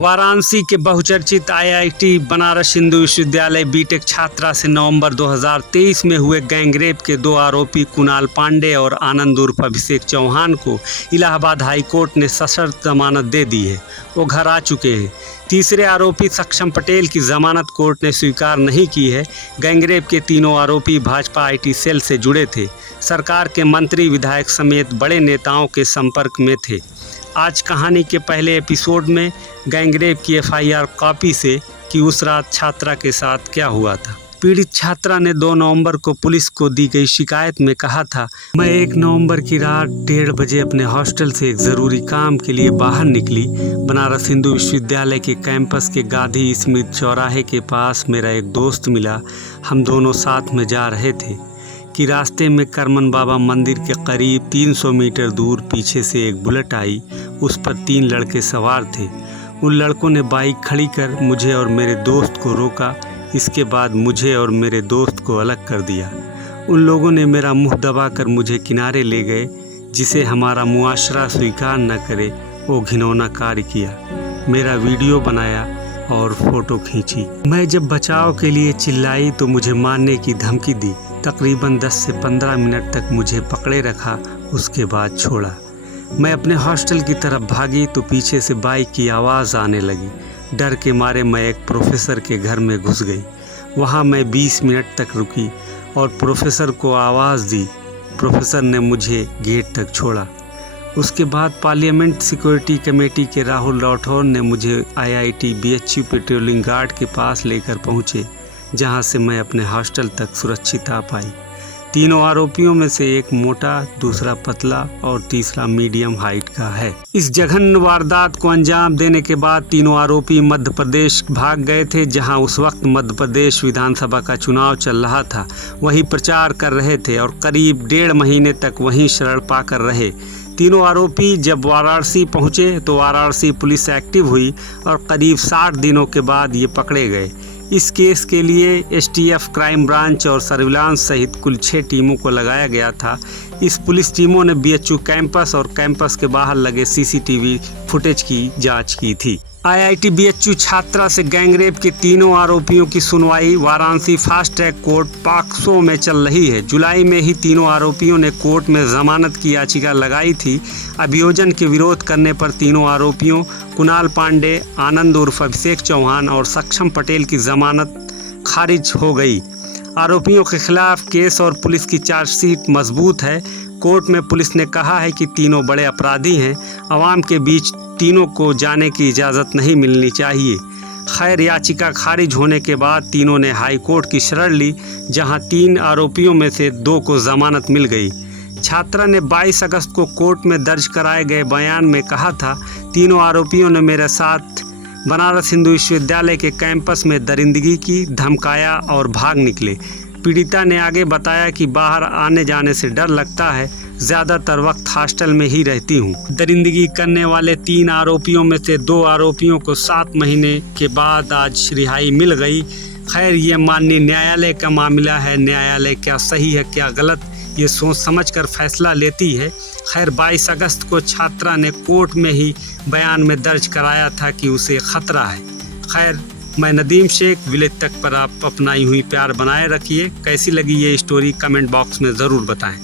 वाराणसी के बहुचर्चित आईआईटी बनारस हिंदू विश्वविद्यालय बीटेक छात्रा से नवंबर 2023 में हुए गैंगरेप के दो आरोपी कुणाल पांडे और आनंद उर्फ अभिषेक चौहान को इलाहाबाद हाई कोर्ट ने सशर्त जमानत दे दी है। वो घर आ चुके हैं। तीसरे आरोपी सक्षम पटेल की जमानत कोर्ट ने स्वीकार नहीं की है। गैंगरेप के तीनों आरोपी भाजपा आईटी सेल से जुड़े थे। सरकार के मंत्री विधायक समेत बड़े नेताओं के संपर्क में थे। आज कहानी के पहले एपिसोड में गैंगरेप की एफआईआर कॉपी से कि उस रात छात्रा के साथ क्या हुआ था। पीड़ित छात्रा ने 2 नवंबर को पुलिस को दी गई शिकायत में कहा था, मैं 1 नवंबर की रात 1:30 बजे अपने हॉस्टल से एक ज़रूरी काम के लिए बाहर निकली। बनारस हिंदू विश्वविद्यालय के कैंपस के गांधी स्मृति चौराहे के पास मेरा एक दोस्त मिला। हम दोनों साथ में जा रहे थे कि रास्ते में करमन बाबा मंदिर के करीब 300 मीटर दूर पीछे से एक बुलेट आई। उस पर 3 लड़के सवार थे। उन लड़कों ने बाइक खड़ी कर मुझे और मेरे दोस्त को रोका। इसके बाद मुझे और मेरे दोस्त को अलग कर दिया। उन लोगों ने मेरा मुंह दबाकर मुझे किनारे ले गए। जिसे हमारा मुआशरा स्वीकार न करे वो घिनौना कार्य किया। मेरा वीडियो बनाया और फ़ोटो खींची। मैं जब बचाव के लिए चिल्लाई तो मुझे मारने की धमकी दी। तकरीबन 10 से 15 मिनट तक मुझे पकड़े रखा, उसके बाद छोड़ा। मैं अपने हॉस्टल की तरफ भागी तो पीछे से बाइक की आवाज़ आने लगी। डर के मारे मैं एक प्रोफेसर के घर में घुस गई। वहाँ मैं 20 मिनट तक रुकी और प्रोफेसर को आवाज़ दी। प्रोफेसर ने मुझे गेट तक छोड़ा। उसके बाद पार्लियामेंट सिक्योरिटी कमेटी के राहुल राठौर ने मुझे आईआईटी बीएचयू पेट्रोलिंग गार्ड के पास लेकर पहुँचे, जहाँ से मैं अपने हॉस्टल तक सुरक्षित आ पाई। तीनों आरोपियों में से एक मोटा, दूसरा पतला और तीसरा मीडियम हाइट का है। इस जघन्य वारदात को अंजाम देने के बाद तीनों आरोपी मध्य प्रदेश भाग गए थे, जहां उस वक्त मध्य प्रदेश विधानसभा का चुनाव चल रहा था। वहीं प्रचार कर रहे थे और करीब 1.5 महीने तक वहीं शरण पाकर रहे। तीनों आरोपी जब वाराणसी पहुंचे तो वाराणसी पुलिस एक्टिव हुई और करीब 60 दिनों के बाद ये पकड़े गए। इस केस के लिए एसटीएफ, क्राइम ब्रांच और सर्विलांस सहित कुल 6 टीमों को लगाया गया था। इस पुलिस टीमों ने बीएचयू कैंपस और कैंपस के बाहर लगे सीसीटीवी फुटेज की जांच की थी। आईआईटी बीएचयू छात्रा से गैंगरेप के तीनों आरोपियों की सुनवाई Varanasi fast track court POCSO में चल रही है। जुलाई में ही तीनों आरोपियों ने कोर्ट में जमानत की याचिका लगाई थी। अभियोजन के विरोध करने पर तीनों आरोपियों कुणाल पांडे, आनंद उर्फ अभिषेक चौहान और सक्षम पटेल की जमानत खारिज हो गई। आरोपियों के खिलाफ केस और पुलिस की चार्जशीट मजबूत है। कोर्ट में पुलिस ने कहा है कि तीनों बड़े अपराधी हैं। आवाम के बीच तीनों को जाने की इजाज़त नहीं मिलनी चाहिए। खैर, याचिका खारिज होने के बाद तीनों ने हाई कोर्ट की शरण ली, जहां 3 आरोपियों में से 2 को जमानत मिल गई। छात्रा ने 22 अगस्त को कोर्ट में दर्ज कराए गए बयान में कहा था, तीनों आरोपियों ने मेरे साथ बनारस हिंदू विश्वविद्यालय के कैंपस में दरिंदगी की, धमकाया और भाग निकले। पीड़िता ने आगे बताया कि बाहर आने जाने से डर लगता है, ज़्यादातर वक्त हॉस्टल में ही रहती हूँ। दरिंदगी करने वाले 3 आरोपियों में से 2 आरोपियों को 7 महीने के बाद आज रिहाई मिल गई। खैर, ये माननीय न्यायालय का मामला है। न्यायालय क्या सही है क्या गलत, ये सोच समझ कर फैसला लेती है। खैर, 22 अगस्त को छात्रा ने कोर्ट में ही बयान में दर्ज कराया था कि उसे खतरा है। खैर, मैं नदीम शेख, विलेज तक पर आप अपना यूं ही प्यार बनाए रखिए। कैसी लगी ये स्टोरी कमेंट बॉक्स में ज़रूर बताएं।